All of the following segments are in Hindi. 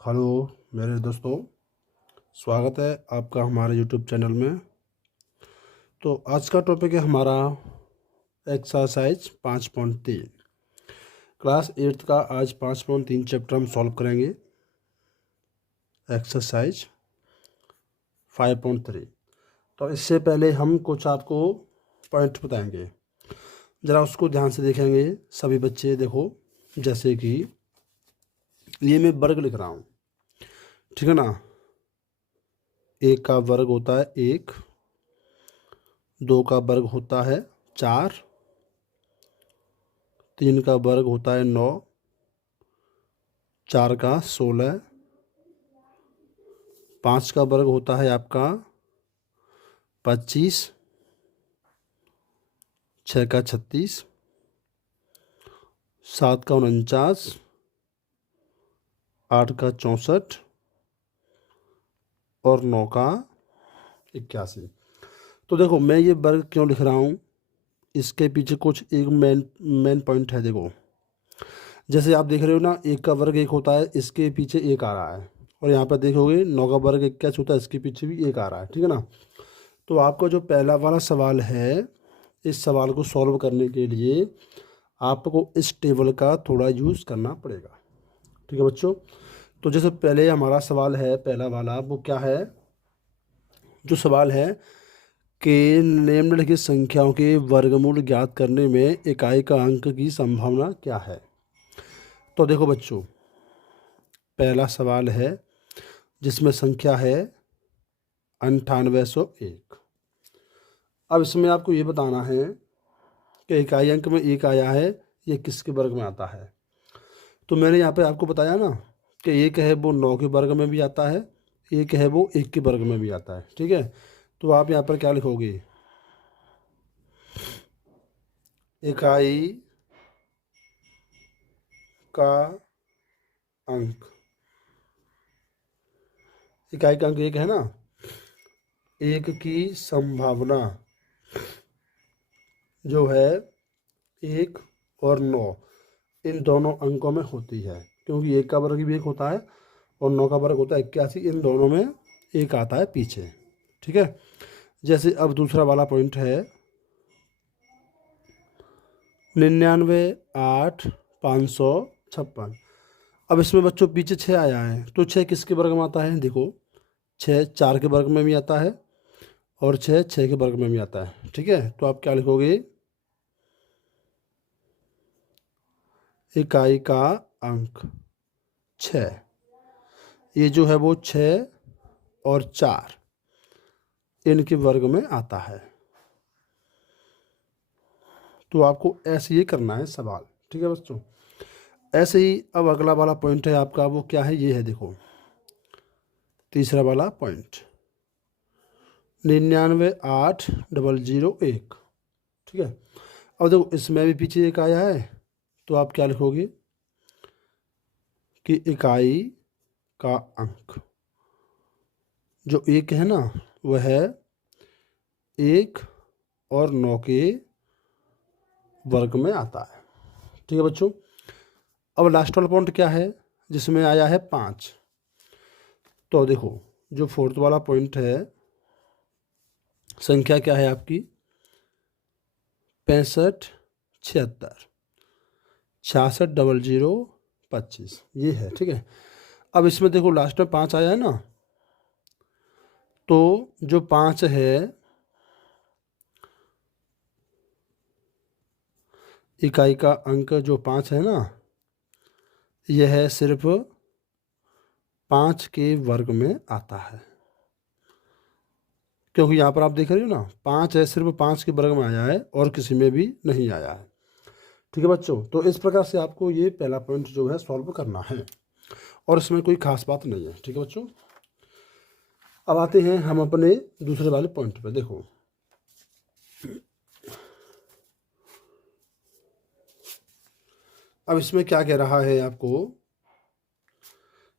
हेलो मेरे दोस्तों, स्वागत है आपका हमारे यूट्यूब चैनल में। तो आज का टॉपिक है हमारा एक्सरसाइज 5.3। क्लास 8 का आज 5.3 चैप्टर हम सॉल्व करेंगे। एक्सरसाइज 5.3। तो इससे पहले हम कुछ आपको पॉइंट बताएंगे, ज़रा उसको ध्यान से देखेंगे सभी बच्चे। देखो, जैसे कि ये मैं वर्ग लिख रहा हूँ, ठीक है ना। एक का वर्ग होता है 1, 2 का वर्ग होता है 4, 3 का वर्ग होता है 9, 4 का 16, 5 का वर्ग होता है आपका 25, 6 का 36, 7 का 49, 8 का 64 और 9 का 81। तो देखो, मैं ये वर्ग क्यों लिख रहा हूँ, इसके पीछे कुछ एक मेन पॉइंट है। देखो, जैसे आप देख रहे हो ना, एक का वर्ग एक होता है, इसके पीछे एक आ रहा है। और यहाँ पर देखोगे 9 का वर्ग एक कैसे होता है, इसके पीछे भी एक आ रहा है, ठीक है ना। तो आपका जो पहला वाला सवाल है, इस सवाल को सॉल्व करने के लिए आपको इस टेबल का थोड़ा यूज़ करना पड़ेगा, ठीक है बच्चों। तो जैसे पहले हमारा सवाल है, पहला वाला वो क्या है, जो सवाल है कि निम्नलिखित संख्याओं के वर्गमूल ज्ञात करने में इकाई का अंक की संभावना क्या है। तो देखो बच्चों, पहला सवाल है जिसमें संख्या है 9801। अब इसमें आपको ये बताना है कि इकाई अंक में एक आया है, ये किसके वर्ग में आता है। तो मैंने यहाँ पे आपको बताया ना कि एक है वो 9 के वर्ग में भी आता है, एक है वो 1 के वर्ग में भी आता है, ठीक है। तो आप यहाँ पर क्या लिखोगे, इकाई का अंक, इकाई का अंक एक है ना, एक की संभावना जो है 1 और 9 इन दोनों अंकों में होती है, क्योंकि एक का वर्ग भी एक होता है और 9 का वर्ग होता है 81, इन दोनों में एक आता है पीछे, ठीक है। जैसे अब दूसरा वाला पॉइंट है 99,8,556। अब इसमें बच्चों पीछे 6 आया है, तो 6 किसके वर्ग में आता है। देखो, 6 4 के वर्ग में भी आता है और 6 6 के वर्ग में भी आता है, ठीक है। तो आप क्या लिखोगे, इकाई का अंक 6, ये जो है वो 6 और 4 इनके वर्ग में आता है। तो आपको ऐसे ही करना है सवाल, ठीक है बच्चों। ऐसे ही अब अगला वाला पॉइंट है आपका, वो क्या है, ये है देखो, तीसरा वाला पॉइंट 99,8,001, ठीक है। अब देखो, इसमें भी पीछे एक आया है, तो आप क्या लिखोगे कि इकाई का अंक जो एक है ना, वह है 1 और 9 के वर्ग में आता है, ठीक है बच्चों। अब लास्ट वाला पॉइंट क्या है, जिसमें आया है 5। तो देखो, जो फोर्थ वाला पॉइंट है, संख्या क्या है आपकी 65, 76, 66, 00, 25, ये है, ठीक है। अब इसमें देखो लास्ट में 5 आया है ना, तो जो 5 है, इकाई का अंक जो 5 है ना, यह है सिर्फ 5 के वर्ग में आता है, क्योंकि यहाँ पर आप देख रहे हो ना 5 है, सिर्फ 5 के वर्ग में आया है और किसी में भी नहीं आया है, ठीक है बच्चों। तो इस प्रकार से आपको ये पहला पॉइंट जो है सॉल्व करना है, और इसमें कोई खास बात नहीं है, ठीक है बच्चों। अब आते हैं हम अपने दूसरे वाले पॉइंट पे। देखो, अब इसमें क्या कह रहा है आपको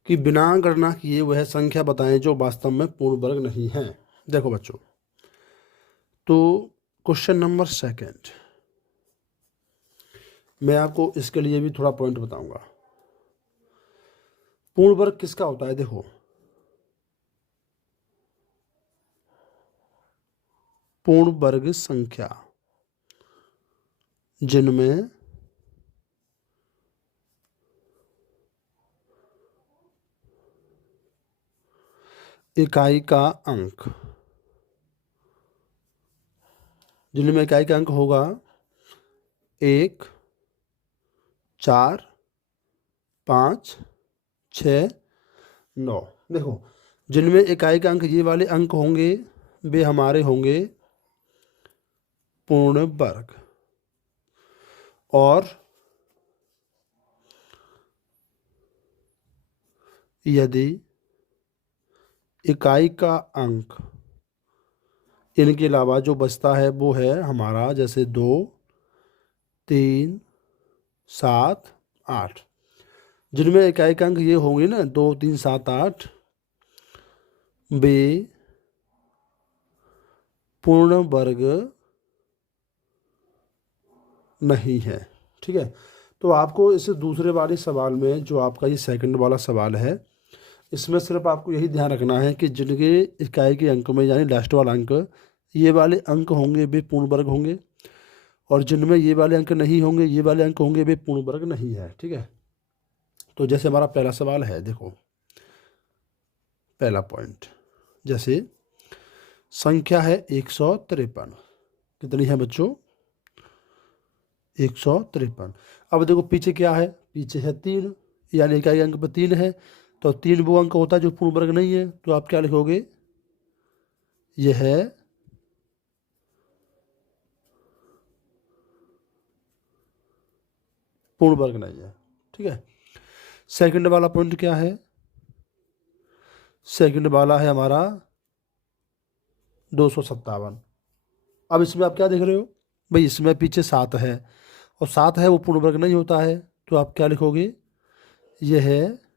कि बिना गणना किए वह संख्या बताएं जो वास्तव में पूर्ण वर्ग नहीं है। देखो बच्चों, तो क्वेश्चन नंबर सेकंड, मैं आपको इसके लिए भी थोड़ा पॉइंट बताऊंगा। पूर्ण वर्ग किसका होता है? देखो, पूर्ण वर्ग संख्या जिनमें इकाई का अंक होगा 1, 4, 5, 6, 9। देखो, जिनमें इकाई का अंक ये वाले अंक होंगे वे हमारे होंगे पूर्ण वर्ग। और यदि इकाई का अंक इनके अलावा जो बचता है वो है हमारा जैसे 2, 3, 7, 8, जिनमें इकाई का अंक ये होंगे ना 2, 3, 7, 8, वे पूर्ण वर्ग नहीं है। ठीक है, तो आपको इस दूसरे वाले सवाल में जो आपका ये सेकंड वाला सवाल है, इसमें सिर्फ आपको यही ध्यान रखना है कि जिनके इकाई के अंक में यानी लास्ट वाला अंक ये वाले अंक होंगे वे पूर्ण वर्ग होंगे, और जिनमें ये वाले अंक नहीं होंगे ये वाले अंक होंगे वे पूर्ण वर्ग नहीं है। ठीक है, तो जैसे हमारा पहला सवाल है, देखो पहला पॉइंट, जैसे संख्या है 153। कितनी है बच्चों? 153। अब देखो पीछे क्या है, पीछे है 3, यानी इकाई अंक पर 3 है, तो 3 वो अंक होता है जो पूर्ण वर्ग नहीं है, तो आप क्या लिखोगे? यह है पूर्ण वर्ग नहीं है। ठीक है, सेकंड वाला पॉइंट क्या है? सेकंड वाला है हमारा 257। अब इसमें आप क्या देख रहे हो भाई? इसमें पीछे 7 है, और 7 है वो पूर्ण वर्ग नहीं होता है, तो आप क्या लिखोगे? यह है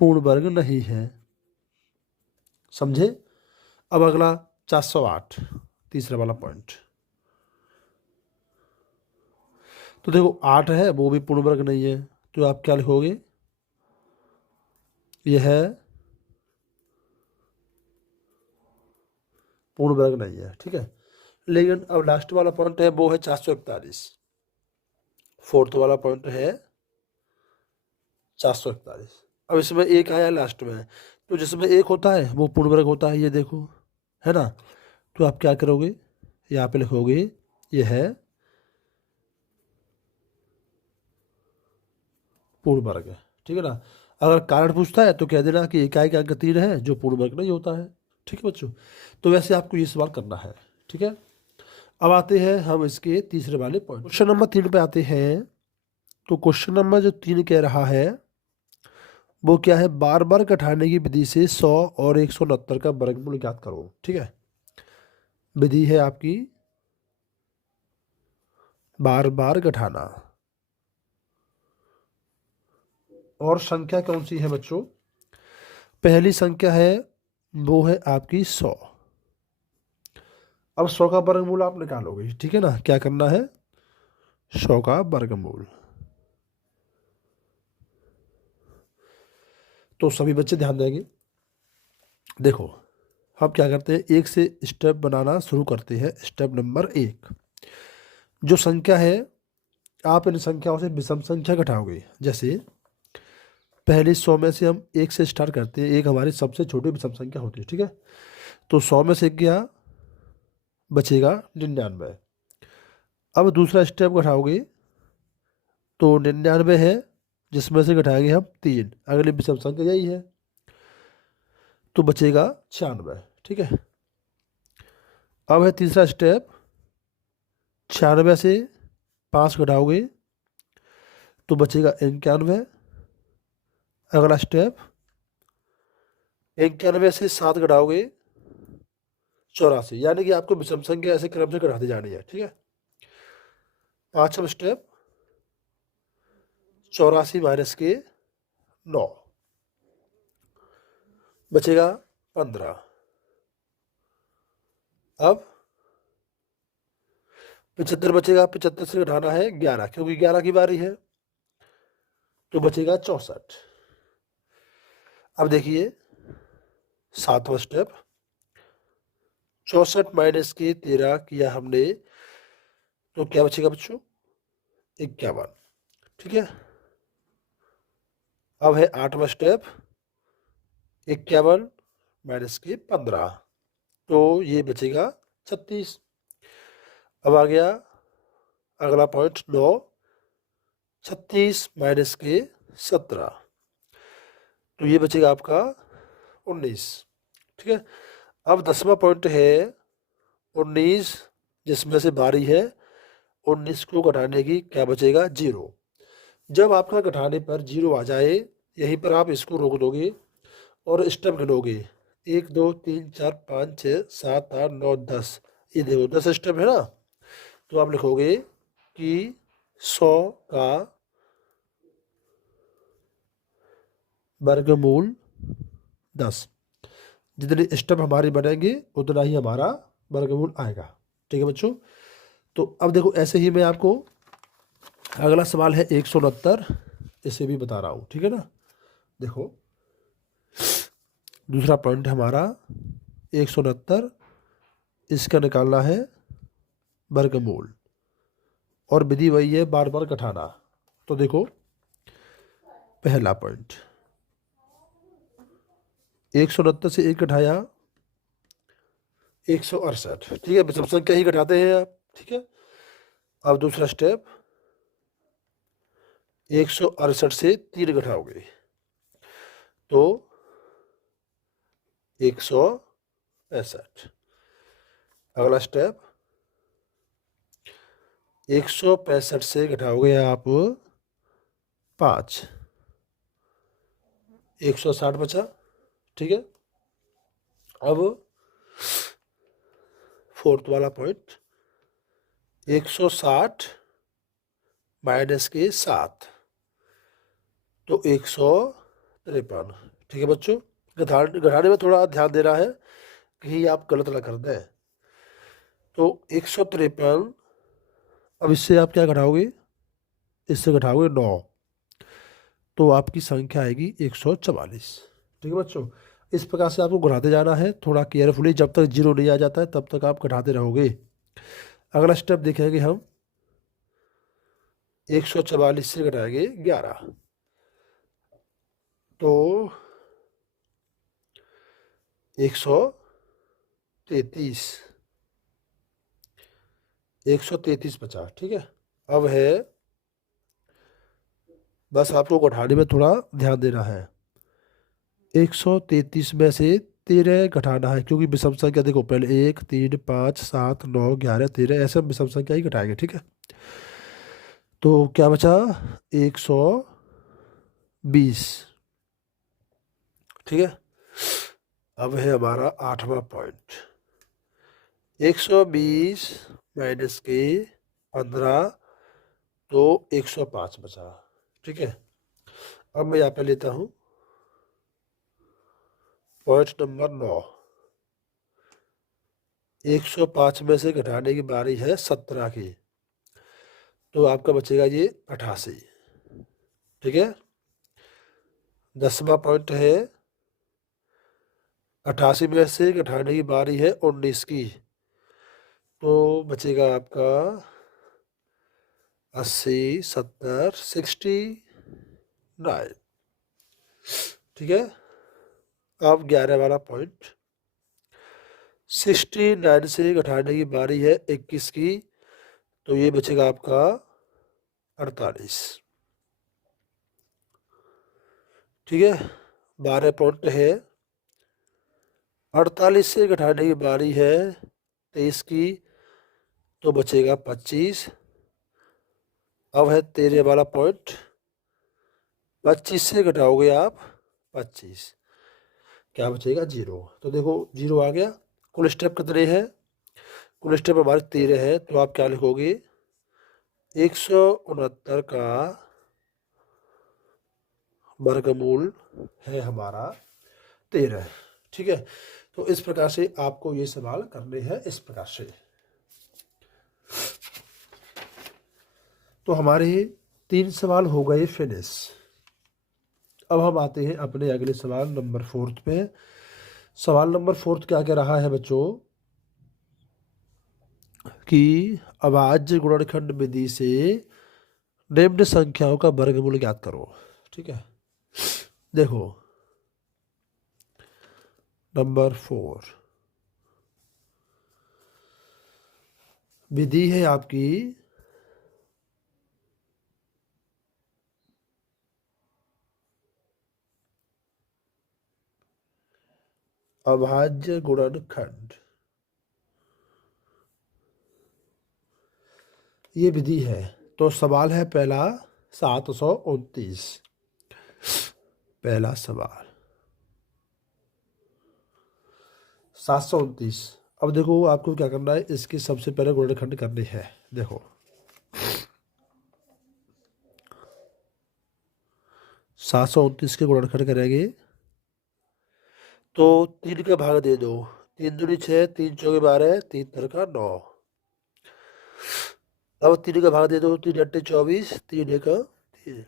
पूर्ण वर्ग नहीं है। समझे? अब अगला 408, तीसरा वाला पॉइंट। तो देखो 8 है वो भी पूर्ण वर्ग नहीं है, तो आप क्या लिखोगे? यह है पूर्ण वर्ग नहीं है। ठीक है, लेकिन अब लास्ट वाला पॉइंट है वो है 441। फोर्थ वाला पॉइंट है 441। अब इसमें एक आया लास्ट में, तो जिसमें एक होता है वो पूर्ण वर्ग होता है, ये देखो, है ना? तो आप क्या करोगे? यहाँ पे लिखोगे यह है पूर्ण वर्ग है। ठीक है ना? अगर कारण पूछता है तो कह देना कि इकाई का अंक 3 है जो पूर्ण वर्ग नहीं होता है। ठीक है बच्चों, तो वैसे आपको ये सवाल करना है। ठीक है, अब आते हैं हम इसके तीसरे वाले पॉइंट, क्वेश्चन नंबर 3 पे आते हैं। तो क्वेश्चन नंबर जो 3 कह रहा है वो क्या है? बार बार घटाने की विधि से 100 और 169 का वर्गमूल ज्ञात करो। ठीक है, विधि है आपकी बार बार घटाना, और संख्या कौन सी है बच्चों? पहली संख्या है वो है आपकी 100। अब 100 का वर्गमूल आप निकालोगे। ठीक है ना? क्या करना है? 100 का वर्गमूल। तो सभी बच्चे ध्यान देंगे। देखो, हम क्या करते हैं, एक से स्टेप बनाना शुरू करते हैं। स्टेप नंबर 1, जो संख्या है आप इन संख्याओं से विषम संख्या घटाओगे। जैसे पहले 100 में से हम 1 से स्टार्ट करते हैं, 1 हमारी सबसे छोटी विषम संख्या होती है। ठीक है, तो 100 में से गया बचेगा 99। अब दूसरा स्टेप घटाओगे तो 99 है, जिसमें से घटाएंगे हम 3, अगली विषम संख्या यही है, तो बचेगा 96। ठीक है, अब है तीसरा स्टेप, 96 से 5 घटाओगे तो बचेगा 91। अगला स्टेप, 91 से 7 घटाओगे 84, यानी कि आपको विषम संख्या ऐसे क्रम से घटाती जानी है। ठीक है, पांचवा स्टेप 84 माइनस के 9, बचेगा 15। अब 75 बचेगा, 75 से घटाना है 11, क्योंकि 11 की बारी है, तो बचेगा 64। अब देखिए 7वां स्टेप, 64 माइनस के 13 किया हमने, तो क्या बचेगा बच्चों? 51। ठीक है। अब है 8वां स्टेप, 51 माइनस के 15, तो ये बचेगा 36। अब आ गया अगला पॉइंट 9, 36 माइनस के 17, तो ये बचेगा आपका 19। ठीक है। अब 10वां पॉइंट है 19, जिसमें से बारी है 19 को घटाने की, क्या बचेगा? 0। जब आपका घटाने पर 0 आ जाए, यहीं पर आप इसको रोक दोगे और स्टेप गिनोगे, 1 2 3 4 5 6 7 8 9 10, ये देखो 10 स्टेप है ना। तो आप लिखोगे कि 100 का वर्गमूल 10। जितने स्टेप हमारे बनेंगे उतना ही हमारा वर्गमूल आएगा। ठीक है बच्चों। तो अब देखो ऐसे ही मैं आपको अगला सवाल है 169, इसे भी बता रहा हूँ। ठीक है ना। देखो दूसरा पॉइंट हमारा 169, इसका निकालना है वर्गमूल, और विधि वही है, बार बार घटाना। तो देखो पहला पॉइंट 169 से 1 घटाया 168। ठीक है, विषम संख्या ही घटाते हैं आप। ठीक है। अब दूसरा स्टेप 168 से 3 घटाओगे तो 165। अगला स्टेप 165 से घटाओगे आप 5, 160 बचा। ठीक है। अब फोर्थ वाला पॉइंट 160 माइनस के 7, तो 153। ठीक है बच्चों। घटाने में थोड़ा ध्यान देना है, कहीं आप गलत ना कर दें। तो 153, अब इससे आप क्या घटाओगे? इससे घटाओगे 9, तो आपकी संख्या आएगी 144। ठीक है बच्चों। इस प्रकार से आपको घटाते जाना है, थोड़ा केयरफुली, जब तक 0 नहीं आ जाता है तब तक आप घटाते रहोगे। अगला स्टेप देखेंगे हम 144 से घटाएंगे 11, तो 133, 133 बचा। ठीक है। अब है बस आपको घटाने में थोड़ा ध्यान देना है, 133 में से 13 घटाना है, क्योंकि विषम संख्या देखो पहले 1 3 5 7 9 11 13, ऐसे विषम संख्या ही घटाएंगे। ठीक है। तो क्या बचा? 120। ठीक है। अब है हमारा 8वां पॉइंट 120 माइनस के 15, तो 105 बचा। ठीक है। अब मैं यहाँ पे लेता हूँ पॉइंट नंबर 9, 105 में से घटाने की बारी है 17 की, तो आपका बचेगा ये 88। ठीक है। 10वां पॉइंट है 88 में से घटाने की बारी है 19 की, तो बचेगा आपका 80 70 69। ठीक है। अब 11 वाला पॉइंट 69 से घटाने की बारी है 21 की, तो ये बचेगा आपका 48। ठीक है। 12 पॉइंट है 48 से घटाने की बारी है 23 की, तो बचेगा 25। अब है 13 वाला पॉइंट 25 से घटाओगे आप 25, क्या बचेगा? 0। तो देखो 0 आ गया। कुल स्टेप कितने हैं? कुल स्टेप हमारे 13 है, तो आप क्या लिखोगे? 169 का वर्गमूल है हमारा 13। ठीक है। तो इस प्रकार से आपको ये सवाल करने हैं, इस प्रकार से। तो हमारे 3 सवाल हो गए फिनिश। अब हम आते हैं अपने अगले सवाल नंबर 4 पे। सवाल नंबर 4 क्या कह रहा है बच्चों कि अभाज्य गुणनखंड विधि से निम्न संख्याओं का वर्गमूल ज्ञात करो। ठीक है, देखो नंबर 4 विधि है आपकी अभाज्य गुणनखंड। ये विधि है। तो सवाल है पहला 729। पहला सवाल 729। अब देखो आपको क्या करना है, इसकी सबसे पहले गुणनखंड करनी है। देखो 729 के गुणनखंड करेंगे तो 3 का भाग दे दो। 3 दूनी 6, 3 चौके 12, 3 तिल का 9। अब 3 का भाग दे दो। 3 अट्ठे 24, 3 एक 3।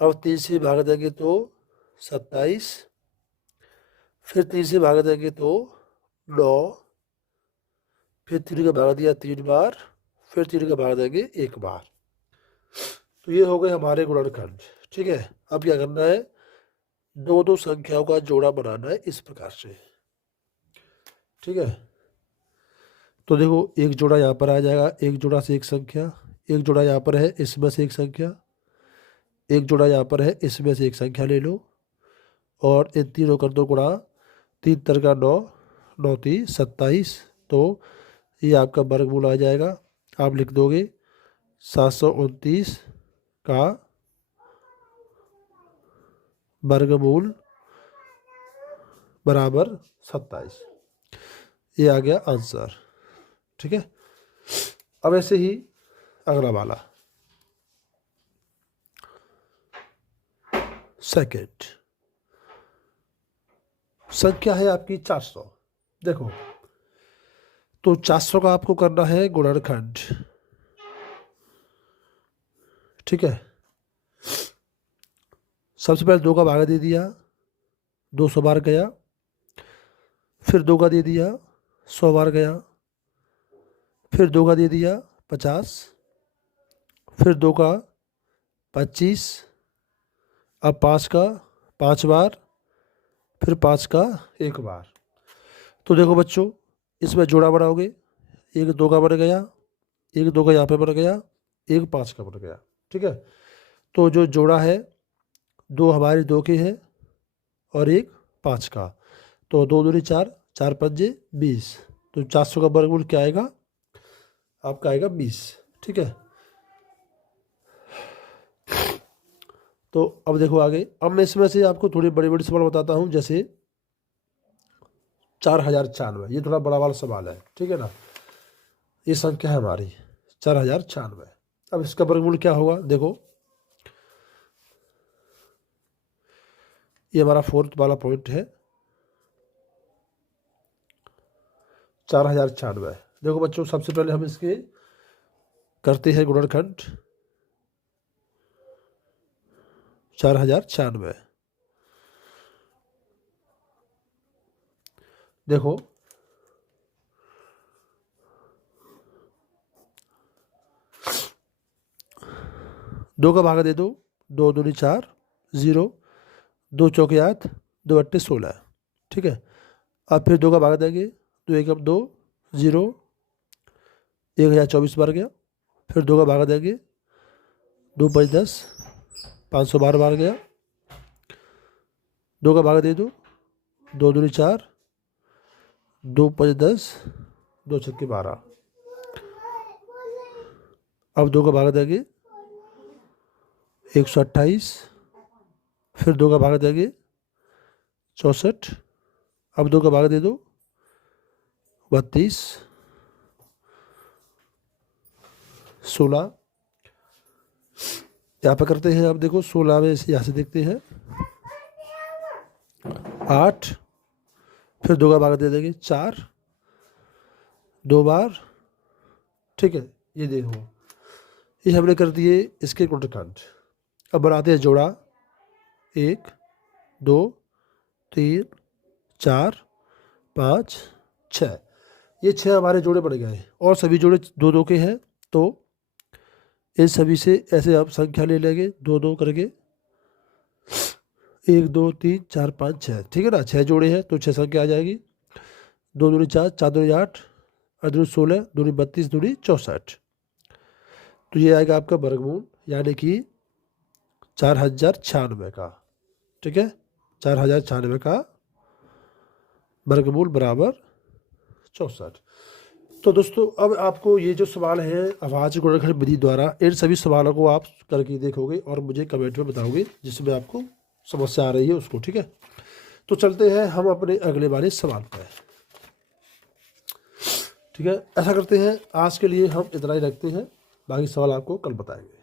अब 3 से भाग देंगे तो 27, फिर 3 से भाग देंगे तो 9, फिर 3 का भाग दिया 3 बार, फिर 3 का भाग देंगे 1 बार। तो ये हो गए हमारे गुणनखंड। ठीक है, अब क्या करना है, दो दो संख्याओं का जोड़ा बनाना है इस प्रकार से। ठीक है, तो देखो एक जोड़ा यहाँ पर आ जाएगा, एक जोड़ा से एक संख्या, एक जोड़ा यहाँ पर है इसमें से एक संख्या, एक जोड़ा यहाँ पर है इसमें से एक संख्या ले लो, और इन तीनों कर दो गुणा। 3 तर का 9, 9 3 27। तो ये आपका वर्गमूल आ जाएगा। आप लिख दोगे 729 का वर्गमूल बराबर 27। ये आ गया आंसर। ठीक है, अब ऐसे ही अगला वाला सेकंड संख्या है आपकी 400। देखो तो 400 का आपको करना है गुणनखंड। ठीक है, सबसे पहले 2 का भाग दे दिया, 200 बार गया, फिर 2 का दे दिया 100 बार गया, फिर 2 का दे दिया 50, फिर 2 का 25, अब 5 का 5 बार, फिर 5 का 1 बार। तो देखो बच्चों इसमें जोड़ा बनाओगे, 1 2 का बन गया, 1 2 का यहाँ पे बन गया, 1 5 का बन गया। ठीक है, तो जो जोड़ा है 2 हमारे 2 के है और 1 5 का, तो 2 दूनी 4, 4 पंजे 20। तो 400 का वर्गमूल क्या आएगा आपका, आएगा 20। ठीक है, तो अब देखो आगे। अब मैं इसमें से आपको थोड़ी बड़ी बड़ी सवाल बताता हूँ, जैसे 4096। ये थोड़ा बड़ा वाला सवाल है। ठीक है ना, ये संख्या है हमारी 4096। अब इसका वर्गमूल क्या होगा, देखो ये हमारा 4th वाला पॉइंट है 4096। देखो बच्चों सबसे पहले हम इसके करते हैं गुणनखंड 4096। देखो 2 का भाग दे दो, 2 दूनी 4 0, 2 चौके 8, 2 अट्ठे 16। ठीक है, अब फिर 2 का भाग देंगे, 2 1 2 0, 1024 बार गया, फिर 2 का भाग देंगे, 2 5 10, 512 बार गया, 2 का भाग दे दो, 2 दूनी 4, 2 5 10, 2 छक्के 12। अब 2 का भाग देंगे 128, फिर 2 का भाग देंगे 64, अब 2 का भाग दे दो 32, 16। यहाँ पर करते हैं, अब देखो 16 में यहाँ से देखते हैं 8, फिर 2 का भाग दे देंगे 4, 2 बार। ठीक है, ये देखो ये हमने कर दिए इसके गुणनखंड। अब बनाते हैं जोड़ा। 1 2 3 4 5 6, ये 6 हमारे जोड़े पड़ गए और सभी जोड़े 2 2 के हैं। तो इन सभी से ऐसे आप संख्या ले लेंगे 2 2 करके, 1 2 3 4 5 6, ठीक है ना। 6 जोड़े हैं तो 6 संख्या आ जाएगी। 2 दूनी 4, 4 दूनी 8, 8 दूनी 16, दूनी 32, दूनी 64। तो ये आएगा आपका वर्गमूल, यानी कि 4096 का, ठीक है। 4096 का वर्गमूल बराबर 64। तो दोस्तों अब आपको ये जो सवाल है अभाज्य गुणनखंड विधि द्वारा, इन सभी सवालों को आप करके देखोगे और मुझे कमेंट में बताओगे जिसमें आपको समस्या आ रही है उसको, ठीक है। तो चलते हैं हम अपने अगले वाले सवाल पर, ठीक है। ऐसा करते हैं आज के लिए हम इतना ही रखते हैं, बाकी सवाल आपको कल बताएंगे।